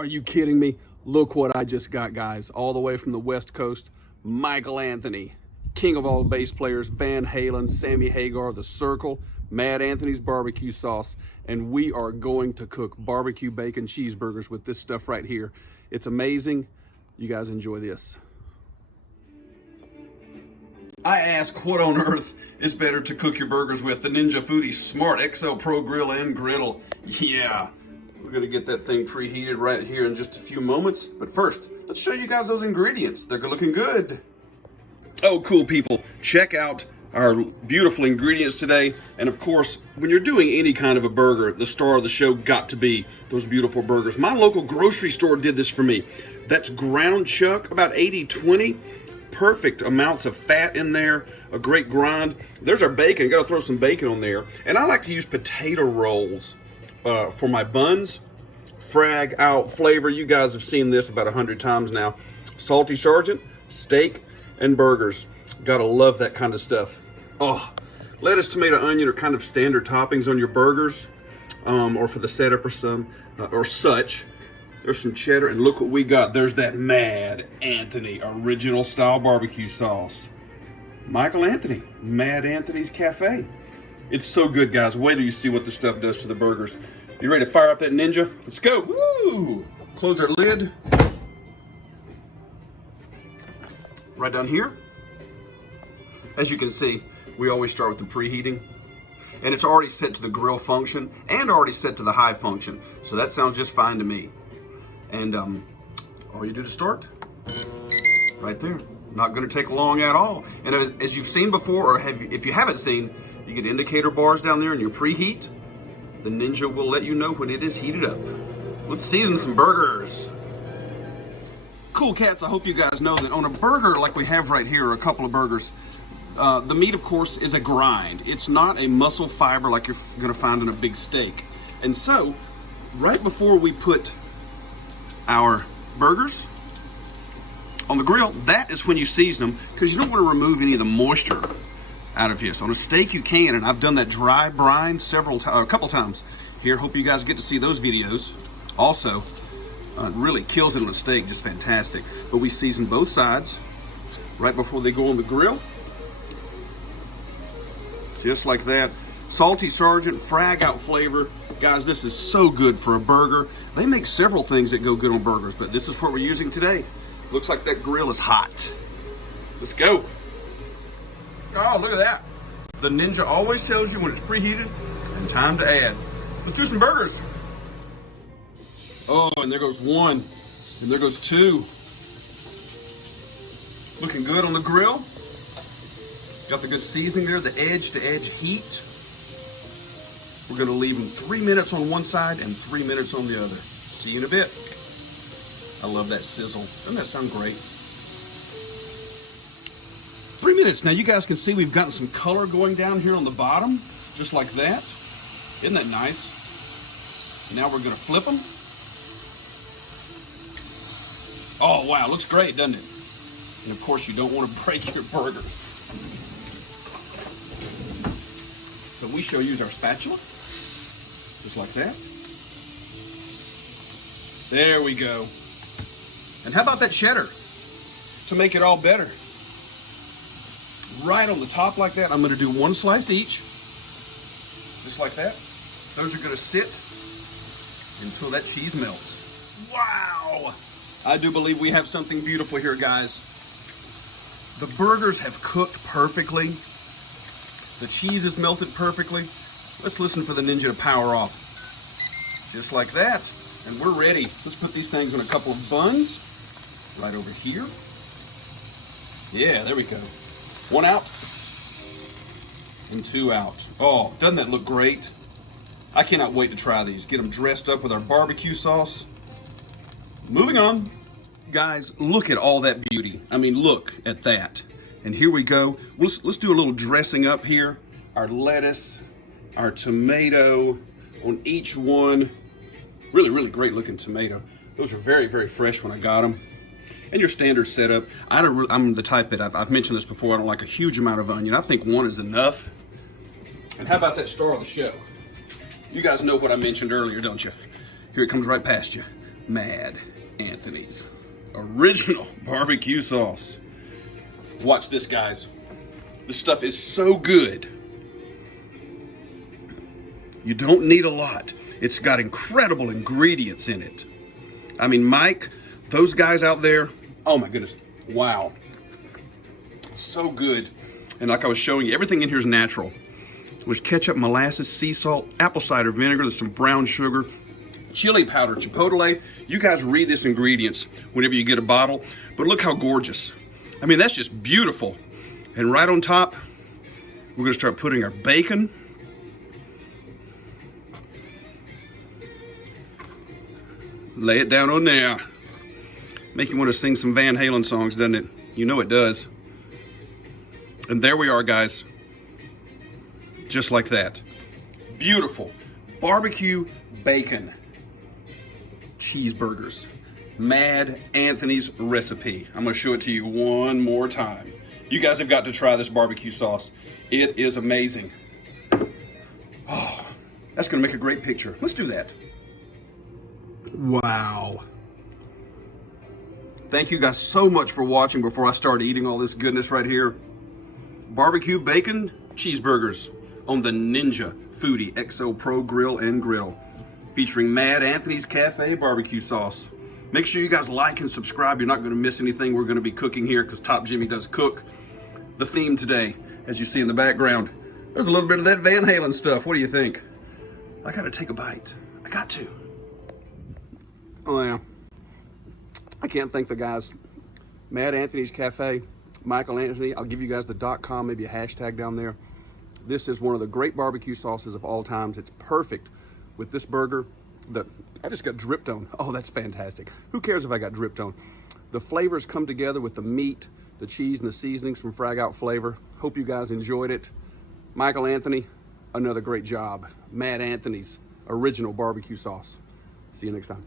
Are you kidding me? Look what I just got, guys. All the way from the West Coast, Michael Anthony, king of all bass players, Van Halen, Sammy Hagar, The Circle, Mad Anthony's barbecue sauce, and we are going to cook barbecue bacon cheeseburgers with this stuff right here. It's amazing. You guys enjoy this. I ask, what on earth is better to cook your burgers with? The Ninja Foodi Smart XL Pro Grill and Griddle. Yeah, we're gonna get that thing preheated right here in just a few moments. But first, let's show you guys those ingredients. They're looking good. Oh, cool people. Check out our beautiful ingredients today. And of course, when you're doing any kind of a burger, the star of the show got to be those beautiful burgers. My local grocery store did this for me. That's ground chuck, about 80-20. Perfect amounts of fat in there, a great grind. There's our bacon. Got to throw some bacon on there. And I like to use potato rolls for my buns. Frag out flavor. You guys have seen this about 100 times now. Salty Sergeant, steak, and burgers. Gotta love that kind of stuff. Oh, lettuce, tomato, onion are kind of standard toppings on your burgers, or for the setup or such. There's some cheddar, and look what we got. There's that Mad Anthony original style barbecue sauce. Michael Anthony, Mad Anthony's Cafe. It's so good, guys. Wait till you see what this stuff does to the burgers. You ready to fire up that Ninja? Let's go. Woo! Close our lid. Right down here. As you can see, we always start with the preheating. And it's already set to the grill function and already set to the high function. So that sounds just fine to me. And all you do to start, right there. Not gonna take long at all. And as you've seen before, or if you haven't seen, you get indicator bars down there in your preheat. The Ninja will let you know when it is heated up. Let's season some burgers. Cool cats, I hope you guys know that on a burger like we have right here, or a couple of burgers, the meat, of course, is a grind. It's not a muscle fiber like you're gonna find in a big steak. And so, right before we put our burgers on the grill, that is when you season them, because you don't want to remove any of the moisture out of here. So on a steak you can, and I've done that dry brine a couple times here. Hope you guys get to see those videos. Also, it really kills it on a steak, just fantastic. But we season both sides right before they go on the grill. Just like that. Salty Sergeant, Frag out flavor. Guys, this is so good for a burger. They make several things that go good on burgers, but this is what we're using today. Looks like that grill is hot. Let's go. Oh, look at that. The Ninja always tells you when it's preheated and time to add. Let's do some burgers. Oh, and there goes one, and there goes two. Looking good on the grill. Got the good seasoning there, the edge-to-edge heat. We're gonna leave them 3 minutes on one side and 3 minutes on the other. See you in a bit. I love that sizzle. Doesn't that sound great? 3 minutes. Now you guys can see we've gotten some color going down here on the bottom, just like that. Isn't that nice? Now we're gonna flip them. Oh wow, looks great, doesn't it? And of course you don't want to break your burgers. So we shall use our spatula, just like that. There we go. And how about that cheddar to make it all better? Right on the top like that. I'm gonna do one slice each, just like that. Those are gonna sit until that cheese melts. Wow! I do believe we have something beautiful here, guys. The burgers have cooked perfectly. The cheese is melted perfectly. Let's listen for the Ninja to power off. Just like that. And we're ready. Let's put these things on a couple of buns. Right over here. Yeah, there we go. One out. And two out. Oh, doesn't that look great? I cannot wait to try these. Get them dressed up with our barbecue sauce. Moving on. Guys, look at all that beauty. I mean, look at that. And here we go. Let's do a little dressing up here. Our lettuce, our tomato on each one. Really, really great looking tomato. Those are very, very fresh when I got them. And your standard setup. I'm the type that I've mentioned this before. I don't like a huge amount of onion. I think one is enough. And how about that star of the show? You guys know what I mentioned earlier, don't you? Here it comes right past you. Mad Anthony's original barbecue sauce. Watch this, guys. This stuff is so good. You don't need a lot. It's got incredible ingredients in it. I mean, Mike, those guys out there, oh my goodness, wow. So good. And like I was showing you, everything in here is natural. There's ketchup, molasses, sea salt, apple cider vinegar, there's some brown sugar, chili powder, chipotle. You guys read this ingredients whenever you get a bottle, but look how gorgeous. I mean, that's just beautiful. And right on top, we're gonna start putting our bacon. Lay it down on there. Make you want to sing some Van Halen songs, doesn't it? You know it does. And there we are, guys. Just like that. Beautiful. Barbecue bacon cheeseburgers. Mad Anthony's recipe. I'm going to show it to you one more time. You guys have got to try this barbecue sauce. It is amazing. Oh, that's going to make a great picture. Let's do that. Wow. Thank you guys so much for watching before I start eating all this goodness right here. Barbecue bacon cheeseburgers on the Ninja Foodi XO Pro Grill and Grill, featuring Mad Anthony's Cafe barbecue sauce. Make sure you guys like and subscribe. You're not going to miss anything we're going to be cooking here because Top Jimmy does cook. The theme today, as you see in the background, there's a little bit of that Van Halen stuff. What do you think? I got to take a bite. I got to. Oh yeah. I can't thank the guys. Mad Anthony's Cafe, Michael Anthony. I'll give you guys the .com, maybe a hashtag down there. This is one of the great barbecue sauces of all times. It's perfect with this burger that I just got dripped on. Oh, that's fantastic. Who cares if I got dripped on? The flavors come together with the meat, the cheese, and the seasonings from Frag Out Flavor. Hope you guys enjoyed it. Michael Anthony, another great job. Mad Anthony's original barbecue sauce. See you next time.